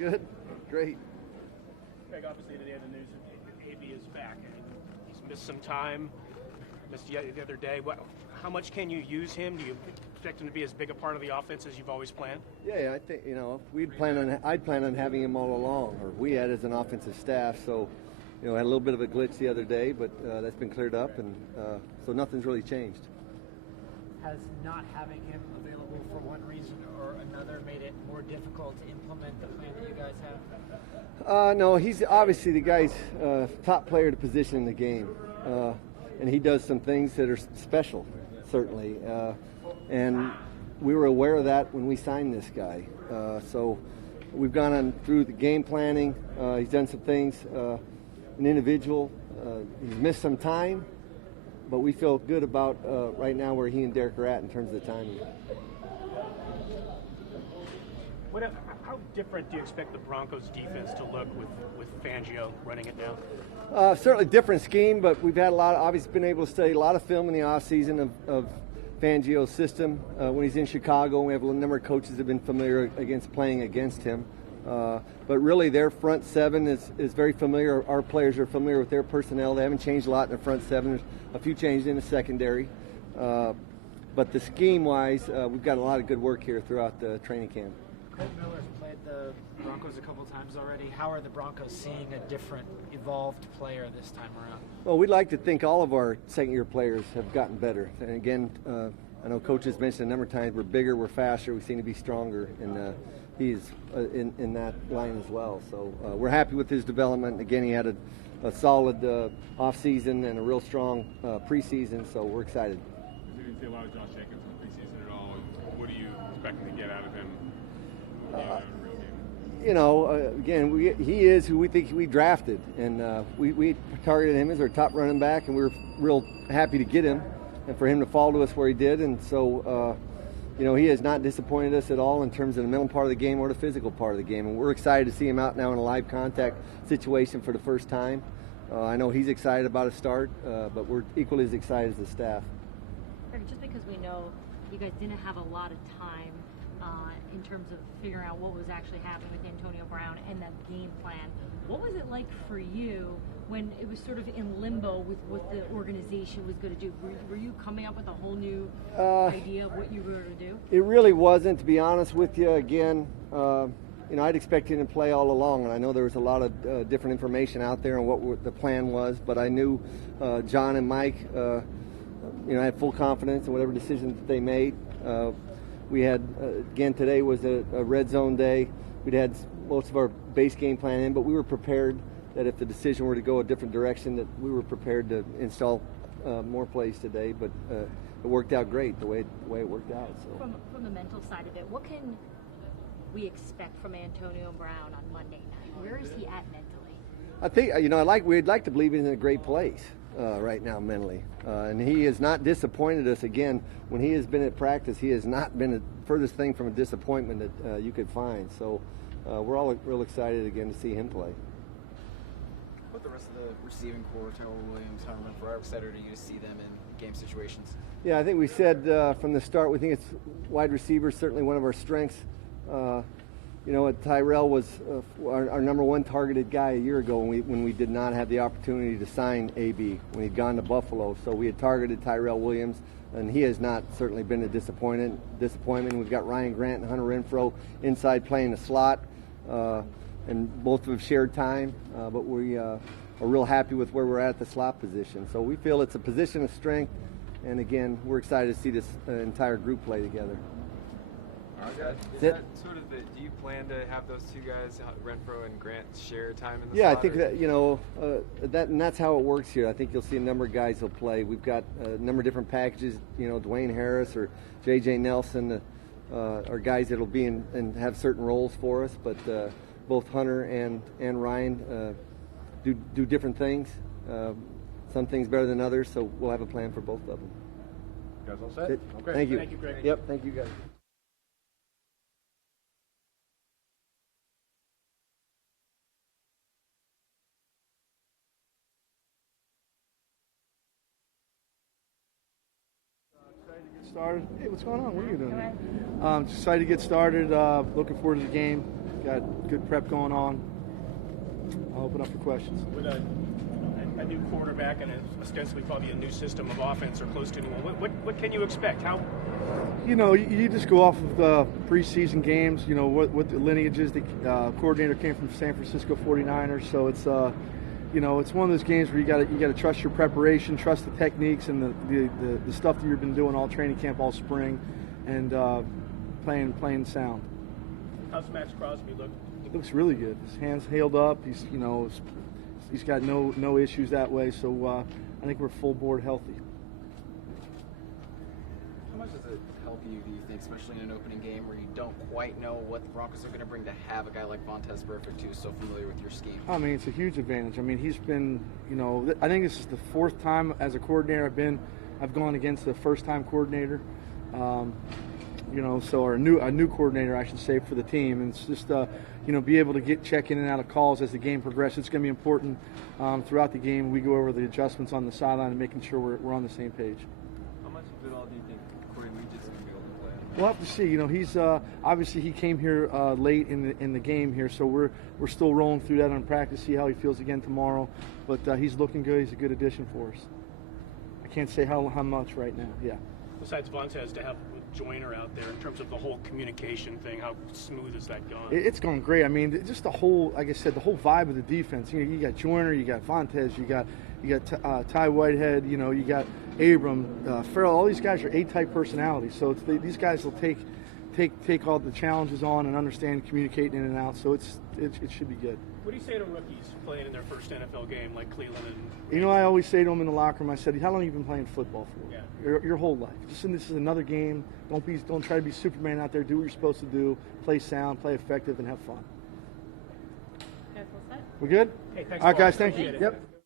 Good. Great. Greg, obviously today the news that AB is back, and he's missed some time, missed the other day. How much can you use him? Do you expect him to be as big a part of the offense as you've always planned? Yeah, I think I'd plan on having him all along, or we had as an offensive staff. So, had a little bit of a glitch the other day, but that's been cleared up, and so nothing's really changed. Has not having him available for one reason or another made it more difficult to implement the plan that you guys have? No, he's obviously the guy's top player at the position in the game, and he does some things that are special, certainly. And we were aware of that when we signed this guy. So we've gone on through the game planning. He's done some things. An individual, he's missed some time, but we feel good about right now where he and Derek are at in terms of the timing. How different do you expect the Broncos defense to look with Fangio running it now? Certainly different scheme, but we've had obviously been able to study a lot of film in the offseason of Fangio's system. When he's in Chicago, we have a number of coaches that have been familiar playing against him. But really their front seven is very familiar. Our players are familiar with their personnel. They haven't changed a lot in the front seven. There's a few changes in the secondary. But the scheme-wise, we've got a lot of good work here throughout the training camp. Cole Miller's played the Broncos a couple times already. How are the Broncos seeing a different, evolved player this time around? Well, we'd like to think all of our second-year players have gotten better. And again, I know coaches mentioned a number of times we're bigger, we're faster, we seem to be stronger, and he's in that line as well. So we're happy with his development. Again, he had a solid off-season and a real strong preseason, so we're excited. You didn't see a lot of Josh Jacobs in the preseason at all. What do you expect to get out of him? Again, he is who we think we drafted, and we targeted him as our top running back, and we were real happy to get him and for him to fall to us where he did. And so, he has not disappointed us at all in terms of the mental part of the game or the physical part of the game, and we're excited to see him out now in a live contact situation for the first time. I know he's excited about a start, but we're equally as excited as the staff. Just because we know you guys didn't have a lot of time in terms of figuring out what was actually happening with Antonio Brown and that game plan, what was it like for you when it was sort of in limbo with what the organization was going to do? Were you coming up with a whole new idea of what you were going to do? It really wasn't, to be honest with you. Again, I'd expected him to play all along, and I know there was a lot of different information out there on what the plan was, but I knew John and Mike, I had full confidence in whatever decisions that they made. We had, again, today was a red zone day. We'd had most of our base game plan in, but we were prepared that if the decision were to go a different direction, that we were prepared to install more plays today. But it worked out great the way it worked out. So. From the mental side of it, what can we expect from Antonio Brown on Monday night? Where is he at mentally? I think we'd like to believe he's in a great place right now mentally, and he has not disappointed us. Again, when he has been at practice, he has not been the furthest thing from a disappointment that you could find. So we're all real excited again to see him play. What the rest of the receiving core, Tyrell Williams, Hunter Renfrow, how excited are you to see them in game situations? Yeah, I think we said from the start we think it's wide receiver, certainly one of our strengths. Tyrell was our number one targeted guy a year ago when we did not have the opportunity to sign AB when he'd gone to Buffalo. So we had targeted Tyrell Williams, and he has not certainly been a disappointment. We've got Ryan Grant and Hunter Renfrow inside playing the slot, and both have shared time. But we are real happy with where we're at the slot position. So we feel it's a position of strength, and again, we're excited to see this entire group play together. Is that sort of do you plan to have those two guys, Renfrow and Grant, share time in the slot? Yeah, I think that, and that's how it works here. I think you'll see a number of guys who'll play. We've got a number of different packages. Dwayne Harris or J.J. Nelson are guys that'll be in and have certain roles for us. But both Hunter and Ryan do different things. Some things better than others. So we'll have a plan for both of them. You guys all set? Okay. Thank you. Thank you, Greg. Yep. Thank you guys. Started. Hey, what's going on? What are you doing? Just excited to get started. Looking forward to the game. got good prep going on. I'll open up for questions. With a new quarterback and ostensibly probably a new system of offense or close to new one, what can you expect? How? You know, you just go off of the preseason games. You know what the lineage is. The coordinator came from San Francisco 49ers, so it's you know, it's one of those games where you got to trust your preparation, trust the techniques, and the stuff that you've been doing all training camp, all spring, and playing sound. How's Max Crosby look? He looks really good. His hands healed up. He's got no issues that way. So I think we're full board healthy. How much does it help you, do you think, especially in an opening game where you don't quite know what the Broncos are going to bring, to have a guy like Vontaze Burfict who's so familiar with your scheme? I mean, it's a huge advantage. I mean, he's been, you know, I think this is the fourth time as a coordinator I've gone against a first-time coordinator. You know, so a new coordinator, I should say, for the team. And it's just, you know, be able to check in and out of calls as the game progresses. It's going to be important throughout the game. We go over the adjustments on the sideline and making sure we're on the same page. How much of it all do you think Corey Legis is going to be able to play? We'll have to see. You know, he's obviously he came here late in the game here, so we're still rolling through that on practice, see how he feels again tomorrow. But he's looking good. He's a good addition for us. I can't say how much right now. Yeah. Besides Vontaze, to have Joyner out there in terms of the whole communication thing, how smooth is that going? It's going great. I mean, just the whole, like I said, the whole vibe of the defense. You know, you got Joyner, you got Vontaze, you got Ty Whitehead, you know, you got Abram, Farrell. All these guys are A-type personalities. So these guys will take all the challenges on and understand communicating in and out. So it should be good. What do you say to rookies playing in their first NFL game like Cleveland and? You know, I always say to them in the locker room, I said, "How long have you been playing football for?" Yeah. Your whole life. This is another game. Don't try to be Superman out there. Do what you're supposed to do. Play sound, play effective, and have fun. Guys, all set? We good? Hey, thanks. All right, Paul. guys. Thank you. Appreciate it. Yep.